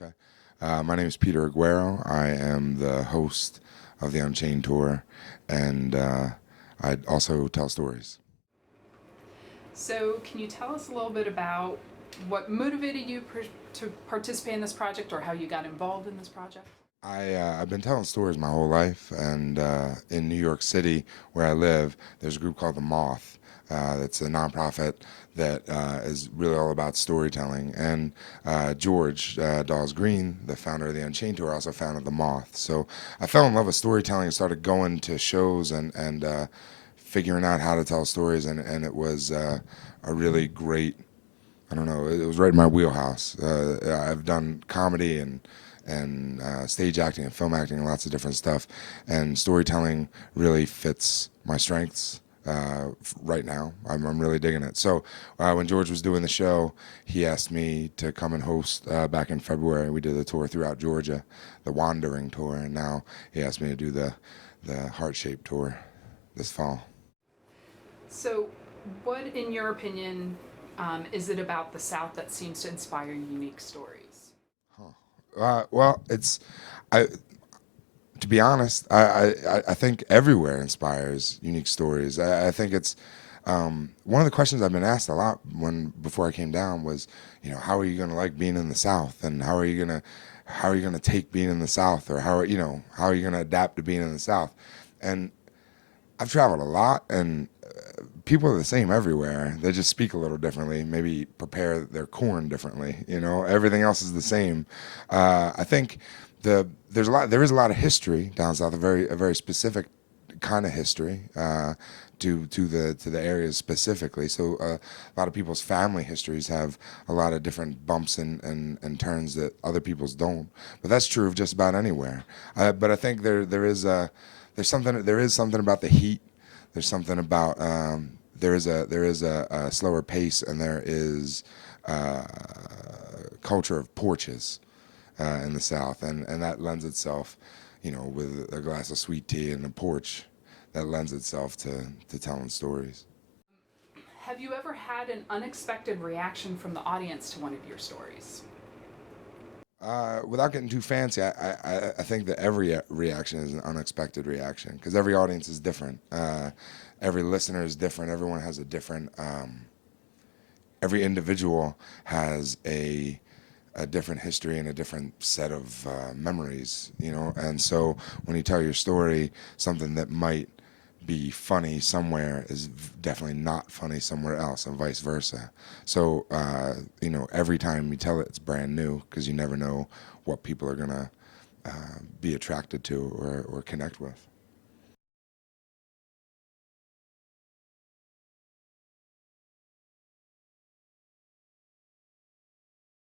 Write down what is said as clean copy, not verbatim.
Okay. My name is Peter Aguero. I am the host of the Unchained tour, and I also tell stories. So, can you tell us a little bit about what motivated you to participate in this project or how you got involved in this project? I've been telling stories my whole life, and in New York City, where I live, there's a group called the Moth. That's a nonprofit that is really all about storytelling. And George Dawes Green, the founder of the Unchained Tour, also founded the Moth. So I fell in love with storytelling and started going to shows and figuring out how to tell stories, and it was a really great. I don't know. It was right in my wheelhouse. I've done comedy and stage acting and film acting and lots of different stuff, and storytelling really fits my strengths. Right now, I'm really digging it. So when George was doing the show, he asked me to come and host back in February. We did the tour throughout Georgia, the Wandering tour, and now he asked me to do the Heart Shaped tour this fall. So, what, in your opinion, is it about the South that seems to inspire unique stories? Well, it's I to be honest, I think everywhere inspires unique stories. I think it's one of the questions I've been asked a lot when before I came down was, how are you going to like being in the South, and how are you gonna take being in the South, or how are you going to adapt to being in the South, and I've traveled a lot, and people are the same everywhere. They just speak a little differently, maybe prepare their corn differently. Everything else is the same. I think there is a lot of history down south, a very specific kind of history to the areas specifically. So a lot of people's family histories have a lot of different bumps and turns that other people's don't. But that's true of just about anywhere. But I think there is something about the heat. There's something about there is a slower pace, and there is culture of porches in the South, and that lends itself, with a glass of sweet tea and a porch, that lends itself to telling stories. Have you ever had an unexpected reaction from the audience to one of your stories? Without getting too fancy, I think that every reaction is an unexpected reaction because every audience is different. Every listener is different. Everyone has a different. Every individual has a different history and a different set of memories, And so when you tell your story, something that might be funny somewhere is definitely not funny somewhere else, and vice versa. So every time you tell it, it's brand new because you never know what people are gonna be attracted to or connect with.